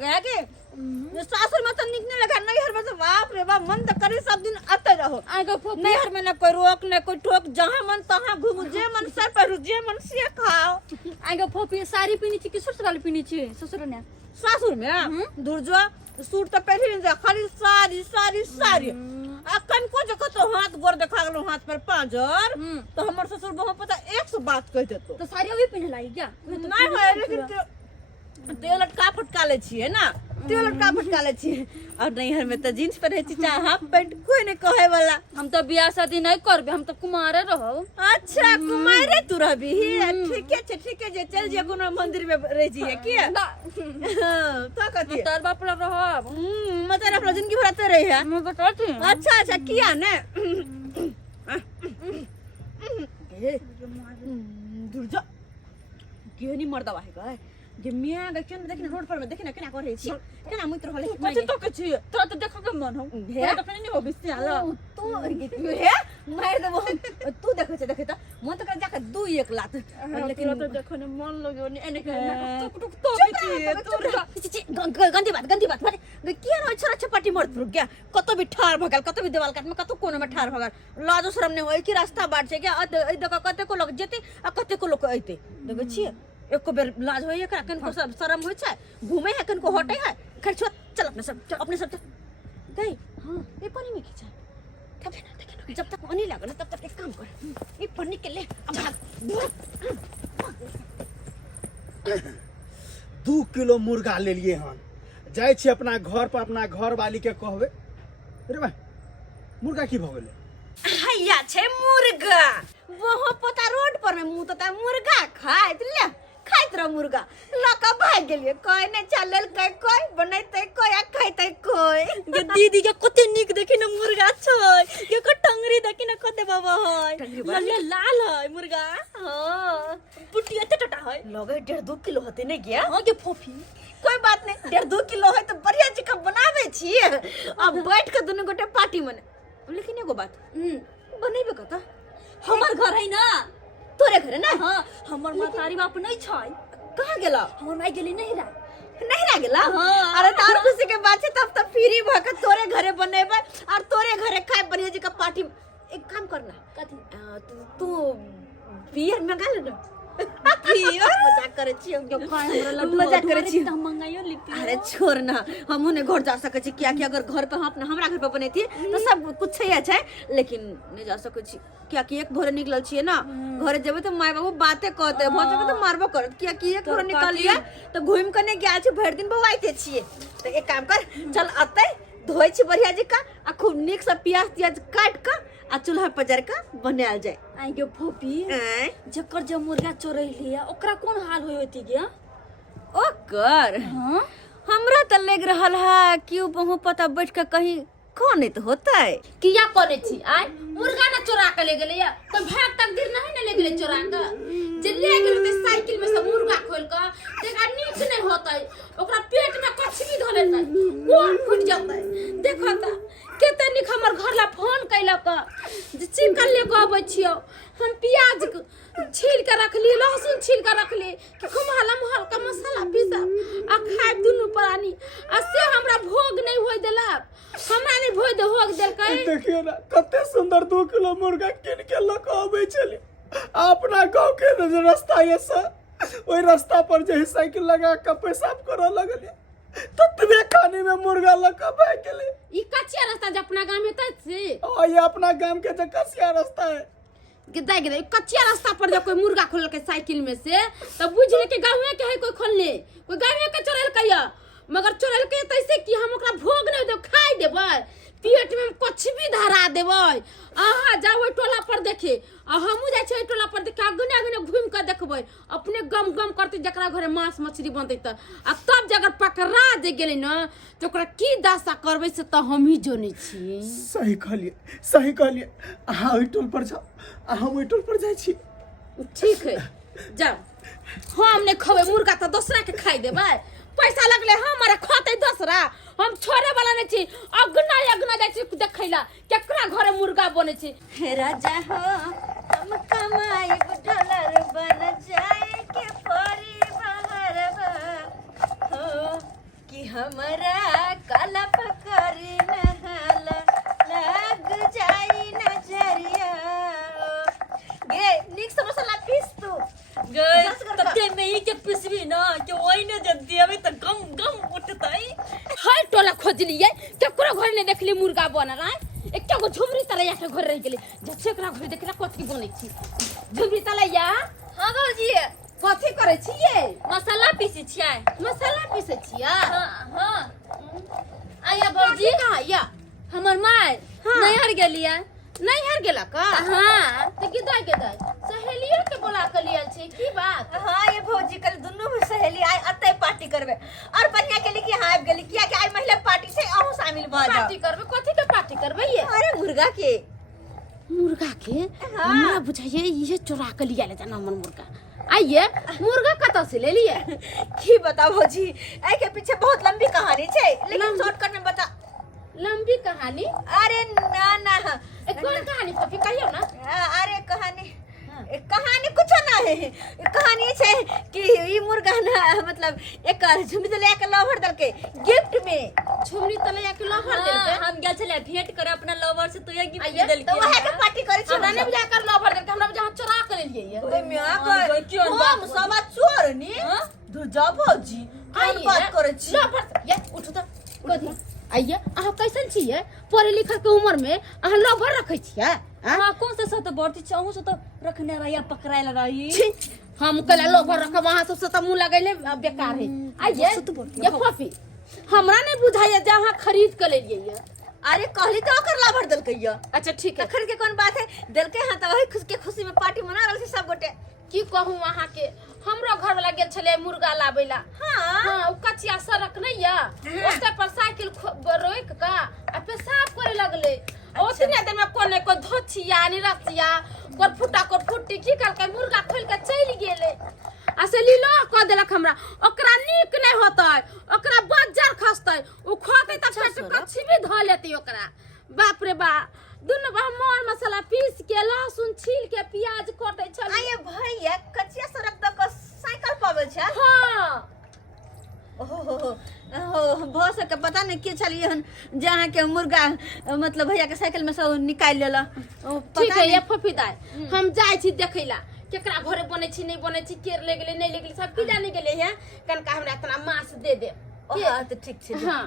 लगे है कि सासुर में तो निकने लगा नैहर में तो बाप रे बाप मन तो करे सब दिन आते रहो नैहर में ना कोई रोक ना कोई टोक जहाँ मन तहाँ घूमू जे मन सर पर जे मन से खाओ आगे फोफी साड़ी पहनी थी कि ससुर वाली पहनी थी ससुर ने सासुर में दूर जो सूट तो पहले नहीं खाली साड़ी साड़ी साड़ी अकन को जो तो हाथ गोर देखा गलो हाथ पर पांजर तो हमर ससुर बहुत पता 100 बात कह देतो तो साड़ी अभी पहने लाई क्या नहीं है लेकिन तेल लटका फटका ले छिए ना तेल लटका फटका ले छिए और नैहर में तो जींस पहने छी चाहे हाफ पैंट कोई नहीं कहे वाला हम तो बियाह शादी नहीं करबे हम तो कुमारे रहो अच्छा कुमारे तू रहबी ठीक है जे चल जे कोनो मंदिर में रह जिए की तो कहती तार बाप रहो मतलब अपना जिंदगी भर आते रहे है मैं बताती अच्छा किया ने दूर जा क्यों नहीं मरदा है का जे मिया देखिन रोड पर में देखिन केना करे छी केना मुइत रहले कथि तो कछि तोरा तो देख के मन हो हे तो कने हो बिस्ती आला तू हे मार देबो तू देखे त मन तो कर जाके 2-1 लात लेकिन तो देखो ने मन लगे एने के टुक तो बिची गंदी बात मारे किया न छोरा छपाटी मरत रुक गया कतो भी ठार भगल कतो भी देवाल काट में कतो कोनो में ठार भगल लाजो शरम ने होय कि रास्ता बाट छै क्या ए देखो कते को लोग जेते आ कते को लोग आइते देखै छी एको बेर लाज होय एकरा कन को सब शरम होय छै घूमे है कन को हटे है खैर छोड़ चल अपने सब गई हां ए पानी में खींचा तब ना देखे जब तक पानी लागल तब तक एक काम कर ए पानी के ले अब भाग 2 किलो मुर्गा ले लिए हन जाय छी अपना घर पर अपना घर वाली के कहबे रे भाई मुर्गा की भ गेले हैया छे मुर्गा वहां पता रोड पर में मुंह तो मुर्गा खाइत ले खाइत रह मुर्गा लका भाग गेलिए कोई ने चलल कोई बनैते कोई आ खैते कोई ये दीदी के कते निक देखि न मुर्गा छै ये को टंगरी देखि न कते बाबा है लल्ले लाल है मुर्गा हां पुटी एते टटा है लगे 1.5-2 किलो होते नहीं गया हां के फोफी कोई बात नहीं 1.5-2 किलो है तो बढ़िया चिकन बनावे छी अब बैठ के दोनों गोटे पार्टी मने लेकिन एगो बात बनेबे कता हमर घर है ना तोरे घर ना हां हमर मातारी बाप नहीं छै कहां गेला हमर माई गेली नहीं रह गेला अरे तार खुशी के बात है तब फ्री भक तोरे घरे बनेबे और तोरे घरे खाए बढ़िया जी का पार्टी एक काम करना कथि तू बियर मंगा ले ना मजाक करे छी मजाक करे छी हम मंगाइयो लिपि अरे छोड़ ना हमहु ने घर जा सके छी क्या कि अगर घर पे हम अपना हमरा घर पे बनेती तो सब कुछ छै लेकिन नहीं जा सके छी क्या कि एक भोरे निकलल छिए ना घरे जेबे तो माय बाबू बातें कहते भोरे तो मारबो करत क्या कि एक भोरे निकलिए तो घूम के ने गेल छी भर दिन बवाइते छिए तो एक काम कर चल अतै धोइ छी बढ़िया जी का आ खूब निक से प्याज काट के आ चूल्हा पर जर के बनायल जाए आई के फोफी जकर जे मुर्गा चोरैली ओकरा कोन हाल होय होती गे ओकर हां हमरा त लग रहल है कि बहु पता बैठ के कहीं कौन तो होता है किया करे छी आय मुर्गा ना चोरा के ले गेले या कोई भाग तक गिर नहीं ना ले गेले चोरा के जे ले गेले ते साइकिल में से मुर्गा खोल के देखा नीच नहीं होता है ओकरा पेट में कुछ भी धो लेता है कोन फूट जाता है देखो त केते निक हमर घर ला फोन कैलक जे चिकन ले के आबै छियो हम प्याज छील के रखली लहसुन छील के रखली कि खूब हल्का मसाला पीसा आ खाए दुनु प्राणी आ से हमरा भोग नहीं होय देला हमरा नहीं भोग दे होग देल कई देखिए ना कते सुंदर 2 किलो मुर्गा किन के लक आबै छली अपना गांव के रास्ता ये से ओई रास्ता पर जे साइकिल लगा के पेशाब करे लगली तो तुम्हें खाने में मुर्गा लक भाग गेले ई कच्चा रास्ता जे अपना गांव में तै से ओ ये अपना गांव के जे कसिया रास्ता है गिदा कच्चा रास्ता पर जब कोई मुर्गा खोल के साइकिल में से तो बुझ ले के गांव में के है कोई खोलने कोई गांव में के चोरल कहिया मगर चोरल के तैसे कि हम ओकरा भोग नहीं दे खाई देबै पेट में कुछ भी धरा देबै आहा जाओ टोला पर देखे आ हमहु जाय छै टोला पर देखे आगने आगने घूम के देखबै अपने गम गम करते जकरा घरे मांस मछली बनते त आ तब जगर पकड़ा जे गेलै न तो ओकरा की दशा करबै से त हम ही जोनै छी सही कहलिए अहाँ ओइ टोल पर जाओ हम ओइ टोल पर जाय छी ठीक है जाओ हम ने खबै मुर्गा त दूसरा के खाई देबै पैसा लगले हमारे खाते दूसरा हम छोड़े वाला नहीं छी अगना जाय छी देखैला केकरा घरे मुर्गा बने छी हे राजा हो हम कमाई डॉलर बन जाए के परिवार हो कि बुझलिए केकरो घर ने देखली मुर्गा बनल है एकटा गो झुमरी तलैया के घर रह गेलै जछे एकरा घर देखला कथि बनै छी झुमरी तलैया हां भौजी कथि करे छियै मसाला पीसै छियै मसाला पीसे छियै हां आया भौजी कहाँ या हमर माय नैहर गेलियै नैहर गेला का हां तो किदाय सहेलियों के बोला के लियल छै की बात हां ये भौजी कल दुनू सहेली आइ अतै पार्टी करबे और बढ़िया केली कि हां आबि गेली किया कि आइ महिला पार्टी छै अहू शामिल भ जाओ पार्टी करबे कथि के पार्टी करबे ये अरे मुर्गा के हमरा बुझाइए ये चोरा के लिया ले जाना हमर मुर्गा आइए मुर्गा कत से ले लिए की बताओ भौजी ए के पीछे बहुत लंबी कहानी छै लेकिन शॉर्टकट में बता लंबी कहानी अरे ना कौन कहानी पपी कहियो ना अरे कहानी कुछ ना है कहानी छै कि ई मुर्गा ना मतलब एक झुमरी तलैया के लवर दल के गिफ्ट में झुमरी तलैया के लवर दल के हम गेल छले भेंट करे अपना लवर से तो ये गिफ्ट दल तो वहे के पार्टी करे छी हमरा ने बुझा कर लवर दल के हमरा जहां चोरा के लिए ये ओए मिया को हम सब चोर नी दू जा भौजी कौन बात करे छी लवर ये उठ तो कथि आइए अहाँ कैसन छिए पढ़े लिखे के उम्र में अहाँ लवर रखै छिए हां कौन से तो बढ़ती चाहू से तो रखने रहिया पकड़ाइल रही हम कला लवर रखब वहां सबसे त मुंह लगैले बेकार है आइए ये पपी हमरा नहीं बुझाइए जहां खरीद के ले लिए अरे कहली तो ओकर लवर दल कहियो अच्छा ठीक है खरीद के कौन बात है दिल के हां त वही खुशी में पार्टी मना रहल छी सब गोटे की कहूं वहां के हमरो घर वाला गेल छले मुर्गा लाबैला हां उ कचिया सड़क नहीं या ओते पर साइकिल रोक का आ पेशाब करे लगले ओतने देर में कोने को धोछिया निरसिया कोर फुट्टी की करके मुर्गा खोल के चल गेले असली लो क देलक हमरा ओकरा नीक नहीं होतै ओकरा बाजार खसतै उ खोतै त पेट कछि भी ध लेतै ओकरा बाप रे बा दुनु बा मर मसाला पीस के लहसुन छील के प्याज कटै छल आये भैया कचिया सड़क तक साइकिल पावे छ हां ओहो बहुत से पता नहीं के छलिए हन जहां के मुर्गा मतलब भैया के साइकिल में सब निकाल लेला ठीक है ये फफीदाय हम जाय छी देखैला केकरा घरे बनै छी नहीं बनै छी केर ले गेले नहीं ले गेले सब की जाने गेले है कनका हमरा इतना मांस दे दे हां तो ठीक छे हां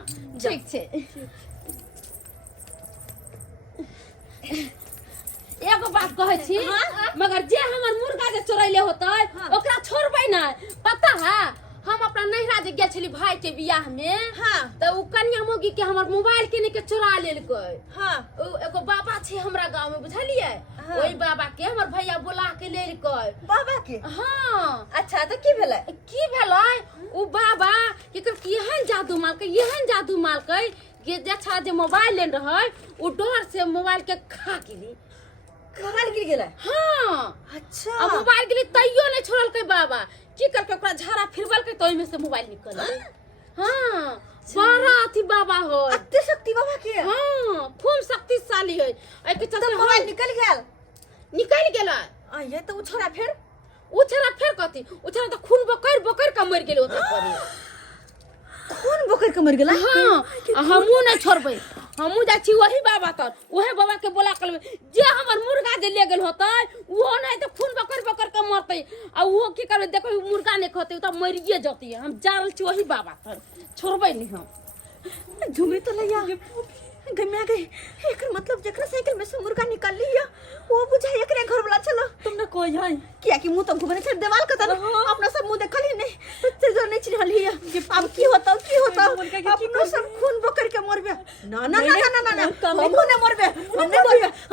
ठीक छे एगो बात कहै छी मगर जे हमर मुर्गा जे चोरैले होतै ओकरा छोड़बै ना पता है हम अपना नैहरा जे गेल छली भाई के बियाह में हां त उ कन्या मोगी के हमर मोबाइल के के चोरा लेलकै हां एगो बाबा छै हमरा गांव में बुझलिए ओई बाबा के हमर भैया बुला के लेलकै बाबा के हां अच्छा तो की भेलै उ बाबा केकर केहन जादू मालकै के जछा जे मोबाइल लेन रहै उ डर से मोबाइल के खा गेली मोबाइल गिर गेलै हां अच्छा अब मोबाइल गिरी तैयो नहीं छोड़लकै बाबा की करके ओकरा झाड़ा फिरबलकै तो ओइ में से मोबाइल निकल हां बड़ा अथी बाबा हो अत्ते शक्ति बाबा के हां खूब शक्तिशाली है ए के चलते मोबाइल निकल गेल आ ये तो उ छोरा फिर कथी उ छोरा तो खून बकर के मर गेल ओते पर खून बकर के मर गेला हां हमहु नहीं छोड़बै हमहु जा छी वही बाबा तर ओहे बाबा के बोला करबै जे हमर मुर्गा जे ले गेल होतै वो नहीं तो खून बकर के मरतै आ वो की करबै देखो मुर्गा नहीं खतै त मरिए जतै हम जाल छी वही बाबा तर छोड़बै नहीं हम झुमरी तो लैया गम्या गई एक मतलब जकरा साइकिल में से मुर्गा निकाल लिया वो बुझा एकरे घर वाला चलो तुमने कोई है किया कि मुंह तो घुमने से दीवार का तरफ अपना सब मुंह देखल ही नहीं से जो नहीं चिन्हल ही अब की होता अपनो सब खून बकर के मरबे ना हम ने मरबे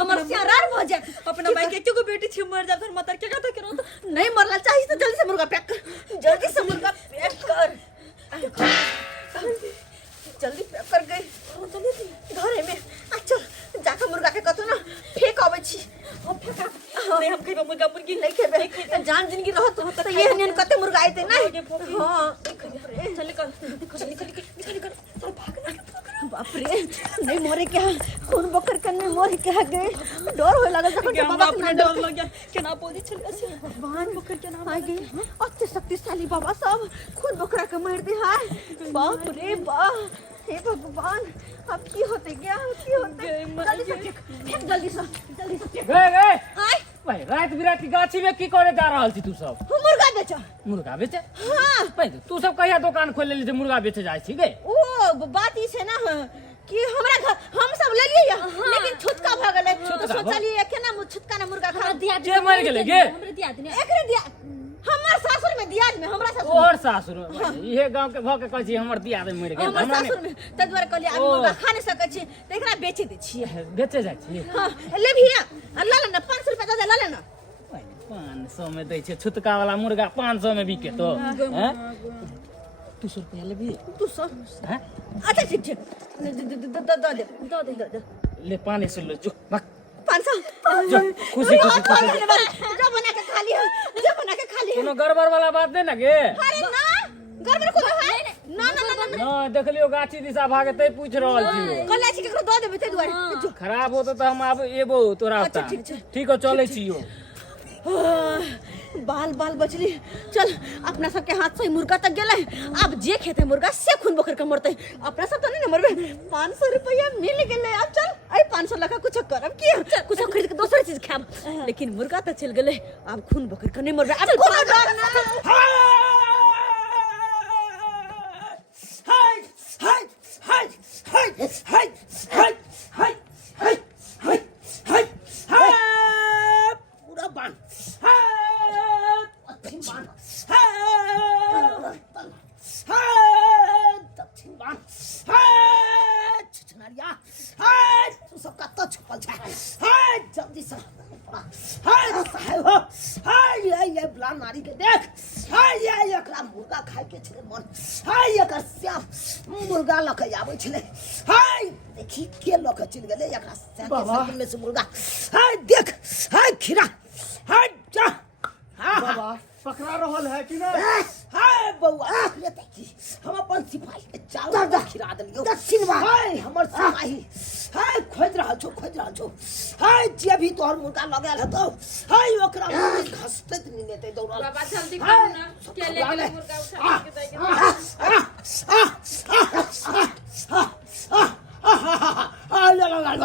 हमर सियारार भ जाए अपना भाई के एगो बेटी छी मर जा घर मतर के का तो करो नहीं मरला चाहिए तो जल्दी से मुर्गा पैक कर जल्दी से मुर्गा पैक कर जल्दी पैक कर गई घरे में चल जाके मुर्गा के कतो ना फेंक आवे छी हम फेंका नहीं हम खेबे मुर्गा मुर्गी नहीं खेबे जान जिंदगी रहत तो ये हनियन कते मुर्गा आइते ना हां चल निकल चल भागना बाप रे नहीं मोरे क्या खून बकर करने मोरे क्या गए डर होय लागल जखन बाबा के डर लग गया केना बोली चल से भगवान बकर के नाम आ गए अत्ते शक्तिशाली बाबा सब खून बकरा के मार दे हाय बाप रे बा हे भगवान अब की होते क्या की होते जल्दी से फेंक जल्दी से गए आय भाई रात बिरात गाछी में की करे जा रहल छी तू सब? मुर्गा बेचो। मुर्गा बेचे? हाँ भाई तू सब कहिया दुकान खोल लेली जे मुर्गा बेचे जाय छी गे? ओ बात ई छै ना कि हमरा घर हम सब ले लिए लेकिन छुटका भ गेलै तो सोचलिए केना छुटका ना मुर्गा खा दिया जे मर गेलै गे? हमरे दिया दिने एकरे दिया हमर सासुर में दियाद में हमरा सासुर और सासुर में इहे गांव के भ के कहै छी हमर दिया दे मर गेल। हमर सासुर में त द्वारा कहलिए आब मुर्गा खा नहीं सकै छी त एकरा बेचे दे छी। बेचे जाय छी? हां ले भैया ला ले ना 500 रुपया दे ला ले ना। 500 में दै छै छुटका वाला मुर्गा 500 में बिके तो हैं? 200 रुपया लेबी? 200 हैं? अच्छा ठीक छै दे ले 500 ले जो भाग 500 खुशी खुशी जो बना के खा लियो जो बना के खा लियो। कोनो गड़बड़ वाला बात नहीं ना गे? अरे ना गड़बड़ को है ना ना ना ना ना देख लियो गाछी दिशा भागे तै पूछ रहल छी। कल्ला छी केकरो दे देबै ते दुआरे जो खराब होतो त हम आब एबो तोरा अच्छा, ओता। ठीक छै। ठीक हो चलै छियो। बाल बाल बचली चल अपना सबके हाथ से मुर्गा तक गेलै अब जे खेते मुर्गा से खून बकर के मरते अपना सब तो नहीं मरबे। 500 रुपया मिल गेलै अब चल आई 500 लगा कुछ करब की कुछ खरीद के दोसर चीज खाब लेकिन मुर्गा तो चल गेलै अब खून बकर के नहीं मरबे अब कोनो डर ना। हाय हाय हाय हाय हाय हाय हाय हाय हाय हाय हाय पूरा बांध हाय दक्षिण बांध हाय दक्षिण बांध हाय छछनारिया हाय तू सबका तो छुपल छै हाय जल्दी से हाय साहेब हाय ये ब्लान मारी के देख हाय ये एकरा मुर्गा खाय के छले मन हाय एकर श्याम मुर्गा लके आबै छले हाय देखी के लके चल गेले एकरा साथ में से मुर्गा हाय देख हाय खीरा हाय जा बाबा पकड़ा रहल है कि नहीं? हाय बउआ ले देखी हम अपन सिपाही के चावल खिरा देलियो दक्षिण बा हाय हमर सिपाही हाय खोज रहल छो हाय जे भी तोहर मुर्गा लगल हतो हाय ओकरा घसटत नहीं लेते दौड़ल बाबा जल्दी करो ना के ले गेलै मुर्गा उठा के दे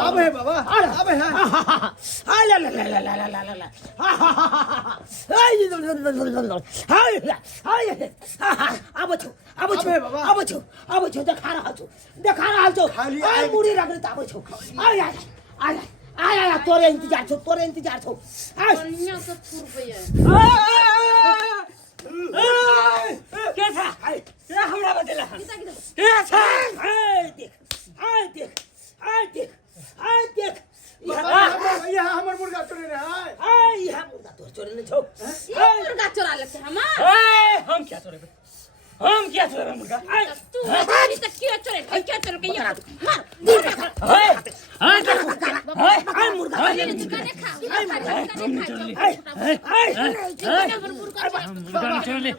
अबे बाबा अबे है देखा रहा छो खाली आई मुड़ी रगड़ी त आबै छो आय तोरे इंतजार छो बढ़िया से फुरबे के था ये हमरा बतेला के था हाय देख यहाँ हमर मुर्गा चोरे रहे है। हाय यह मुर्गा तो चोरे ने छो ये मुर्गा चोरा लेते हमार हम क्या चोरे मुर्गा? तू हमारी तक क्यों चोरे के ये मार हाय मुर्गा ये दुकाने खा मुर्गा नहीं चोरे ले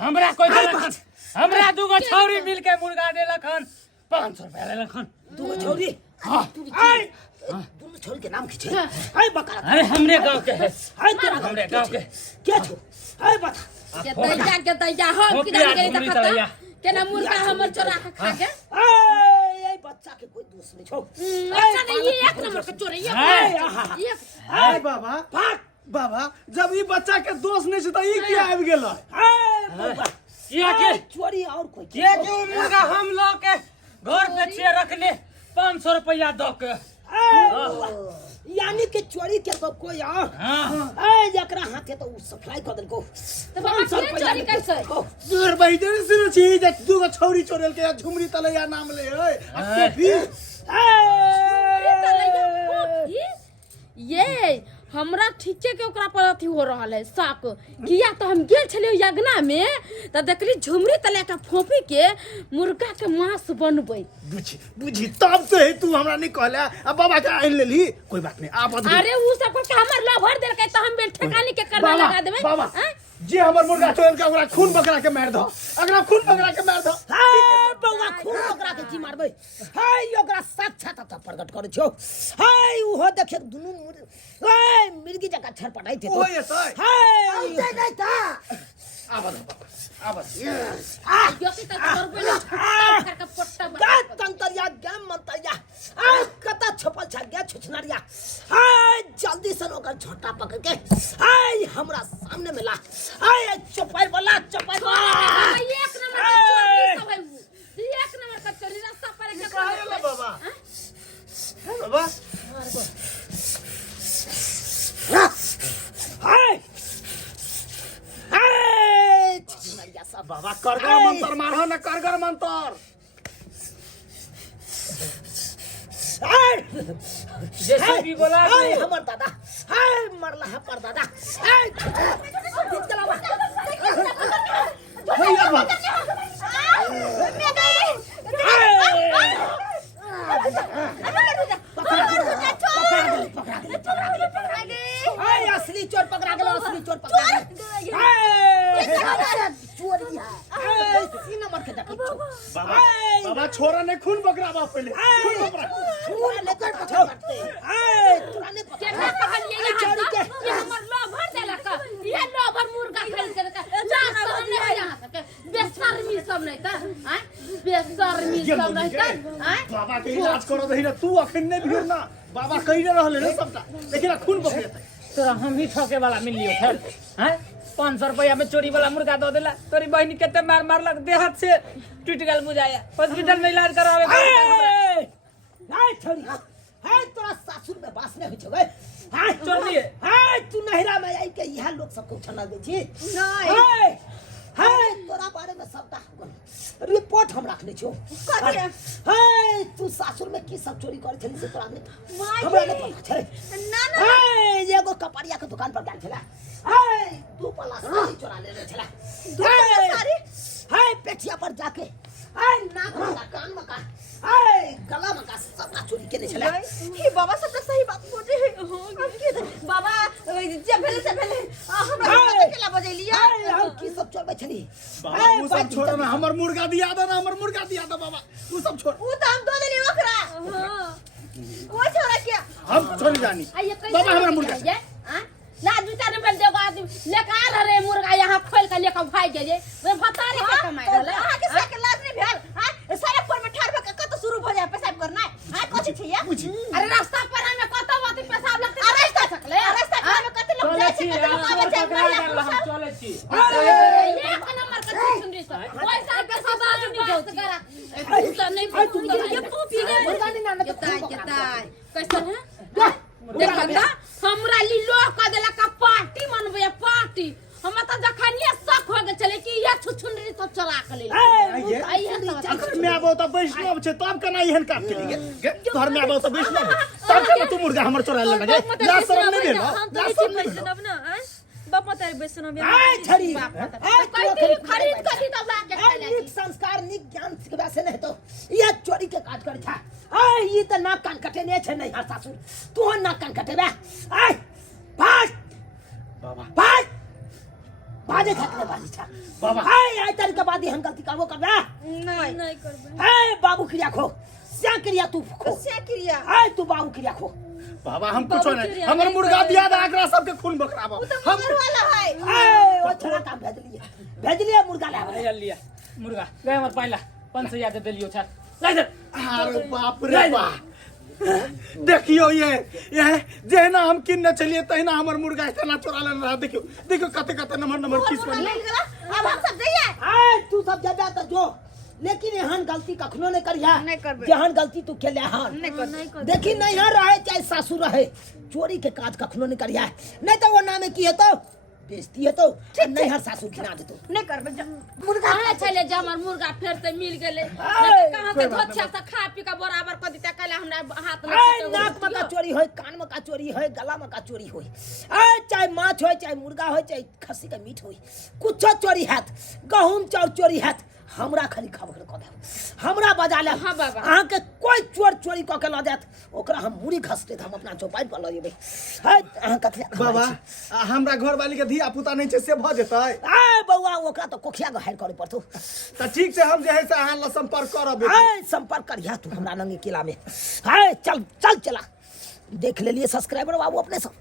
हमरा कोई देलक हमरा दूगो छौरी मिल के मुर्गा देलक हन 500 रुपया लेलक हन। तू छोरी हां हाय तू छोरी के नाम की छे हाय बकरा अरे हमरे गांव के है हाय तेरा हमरे गांव के क्या छो हाय बता के दैया हम किधर गए त खता केना मुर्गा हमर चोरा के खा के हाय बच्चा के कोई दोष नहीं छो अच्छा नहीं ये एक नंबर के चोरे ये हाय बाबा बाबा जब ये बच्चा के दोस्त नहीं छै त ई की आबि गेल? हाय किया के चोरी और कोई के मुर्गा हम लोग के घर पे छे रखले 500 रुपया दो के यानी के चोरी के तो कोई और हां ए जकरा हाथे तो सप्लाई कर देलको तो बाबा के चोरी कर से दूर बैठे सुनो छी जे दूगो छौरी चोरेल के झुमरी तलैया नाम ले है आ भी ये हमरा ठीके के ओकरा पर अथी हो रहल है साक किया तो हम गेल छलियो यज्ञा में त देखली झुमरी तले का फोफी के मुर्गा के मांस बनबै बुझी तब तो है तू हमरा नहीं कहला अब बाबा के आइन लेली कोई बात नहीं आप अरे उ सब के हमर लभर देल के त हम बेल ठेकानी के करवा लगा देबै बाबा जे हमर मुर्गा चोरेल के ओकरा खून बकरा के मार दो अगर खून बकरा के मार दो हाय बउआ खून ओकरा के की मारबै हाय ओकरा साक्षात त प्रकट कर छो हाय उहो देखे दुनु हाय मिर्गी जका छरपटाई थे ओए सै हाय नहीं था आवाज आवाज योती त तोर पहिले छक्का का पट्टा क्या तंतरिया क्या मंतरिया आ कता छपल छ गया छुछनरिया हाय जल्दी से ओकर झोटा पकड़ के हाय हमरा सामने में ला हाय चपाई वाला एक नंबर का चोरी सब है एक नंबर का चोरी रास्ता पर के कहां बाबा बाबा हाय हाय छुछनरिया सब बाबा करगर मंत्र मारो ना करगर मंत्र हाय जैसे भी बोला हाय हमर दादा हाय मरला है पर दादा हाय चला भैया बाबा हाय असली चोर पकड़ा गेलो असली चोर पकड़ा गेलो हाय चोरी है सीना मार के देखी बाबा बाबा छोरा ने खून बकरावा पहले खून बकरा पूरा लेकर पछा करते हाय तुराने पकड़ केना कहलिए यहाँ का ये हमर लोभर देला का ये लोभर मुर्गा खरीद के का जा सब नहीं है यहाँ तक बेशर्मी सब नहीं था हैं बेशर्मी सब नहीं था हैं बाबा के इलाज करो दही ना तू अखन नहीं भिड़ ना बाबा कही ना रहले ना सबटा देखि ना खून बकरेते तोरा हम ही ठके वाला मिलियो फिर हैं 500 रुपया में चोरी वाला मुर्गा दो देला तोरी बहनी केते मार मारलक देहात से टूट गेल बुझाया हॉस्पिटल में इलाज करावे हाय छोरी हाय तोरा सासुर में बास नहीं हो गए हाय चोर लिए हाय तू नहिरा में आई के यह लोग सबको छला दे छी नहीं हाय हाय तोरा बारे में सबटा रिपोर्ट हम रखने छो हाय तू सासुर में की सब चोरी करे छली से तोरा ने हमरा ने पता छले ना ना हाय एगो कपड़िया के दुकान पर गेल छला हाय दू पला साड़ी चोरा ले छला दू पला साड़ी हाय पेटिया पर जाके हाय नाक में का कान में का हाय गला में का सब चोरी केने छला ही बाबा सब सही बात बोले है बाबा जब भेले से भेले हमरा केला बजेलिया हाय हम की सब चोरबे छली बाबा वो सब छोड़ ना हमर मुर्गा दिया दो ना हमर मुर्गा दिया दो बाबा तू सब छोड़ वो तो हम दो देली ओकरा हां वो छोरा क्या हम छोड़ जानी आइए कैसे बाबा हमरा मुर्गा ये हैं ना जूता ने बन देगा आदमी लेकर रे मुर्गा यहाँ खोल के लेकर भाग जे वे भतारे के कमाई रहले हां के से के लाज नहीं भेल हां सारे पर में ठाड़ के कत शुरू हो जाए पेशाब करना हां कथि छिया अरे रास्ता पर हमें कत बात पेशाब लगते रास्ता सकले रास्ता में कत लोग जाए छी कत लोग आवे हम चले छी एक नंबर का सुन रही सर कोई साहब के सब आदमी जोत करा तू तो नहीं तू ये तू पी गए मुर्गा नहीं नाम के कैसे है देखा हमरा लीलो का देला का पार्टी मनबे पार्टी हम त जखनिए शक हो गए चले कि ये छुछुंडरी सब चला के ले आई है अखन में आबो त वैष्णव छे तब केना एहन काट के लिए घर में आबो त वैष्णव तब केना तू मुर्गा हमर चोरा ले लगे ला शर्म नहीं भेल हम तो नहीं बैठनब ना बाप मत बैठनब हाय छरी कैसे खरीद कर दी तब लाके हाय निक संस्कार निक ज्ञान सिखबा से नहीं तो ये चोरी के काज कर था हाय ये त नाक कान कटे ने छे नहीं हर सासुर तू नाक कान कटेबे हाय भाग बाबा भाग बाजे खतले बाजी था बाबा हाय आई तारी के बाद हम गलती करबो करबे नहीं नहीं करबे हाय बाबू क्रिया खो क्या क्रिया तू खो से क्रिया हाय तू बाबू क्रिया खो बाबा हम कुछ नहीं हमर मुर्गा दिया दा एकरा सबके खून बकराबो हम वाला है हाय ओ छोरा काम भेज लिया मुर्गा ले ले लिया मुर्गा गए हमर पाइला 500 याद देलियो छ लाई दे अरे बाप रे बाप देखियो ये जेना हम किन्ने चलिए तहिना हमर मुर्गा इतना चोरा लेने रहा देखियो देखियो कते कते नंबर किस बन अब हम सब जइए हाय तू सब जब त जो लेकिन एहन गलती कखनो नहीं करिया नहीं करबे। जहन गलती तू केले हन नहीं कर देखी नहीं हर रहे चाहे सासू रहे चोरी के काज कखनो नहीं करिया नहीं तो वो नामे की है तो बेइज्जती है तो नहीं हर सासू खिला दे तो नहीं करबे मुर्गा है चले जा हमर मुर्गा फेर से मिल गेले कहां से धोछा से खा पी के बराबर क दिता कला हमरा हाथ में आय नाक में का चोरी होय कान में का चोरी होय गला में का चोरी होय आय चाहे माछ होय चाहे मुर्गा होय चाहे खस्सी का मीट होय कुछ चोरी हैत गहूम चाउर चोरी हैत हमरा खाली खबर क दे हमरा बजा ले हां बाबा अहाँ के कोई चोर चोरी क के ल जात ओकरा हम मुड़ी खसते हम अपना चौपाई पर ल जेबै है अहाँ कथि बाबा हमरा घर वाली के धिया पुता नहीं छे से भ जेतै आय बौआ ओकरा तो कोखिया गहार करे पड़तो त ठीक से हम जे है से अहाँ ल संपर्क करब हाय संपर्क करिया तू हमरा नंगे किला में हाय चल चला देख लेलिए सब्सक्राइबर बाबू अपने सब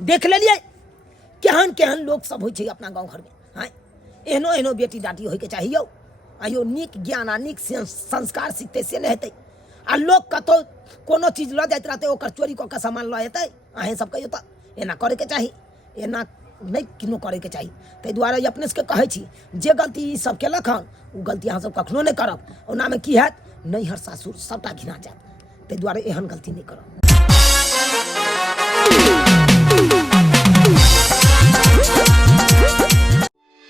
देख लेलिए केहन केहन लोग सब होय छै अपना गांव घर में हाय एहनो एहनो बेटी डाटी होइके चाहिए यौ आइयो नीक ज्ञान आ नीक संस्कार सिखते से नहीं हेतै आ लोग कतौ कोनो चीज लऽ जाइत रहतै ओकर चोरी कऽ के सामान लऽ जेतै अहें सब कहियो तऽ एना करैके चाही एना नहीं किनो करैके चाही ताहि दुआरे अपने सबके कहै छी जे गलती ई सब केलक हन ओ गलती अहाँ सब कखनो नहीं करब ओनामे की हैत नैहर सासुर सबटा घिना जायत ताहि दुआरे एहन गलती नहीं करब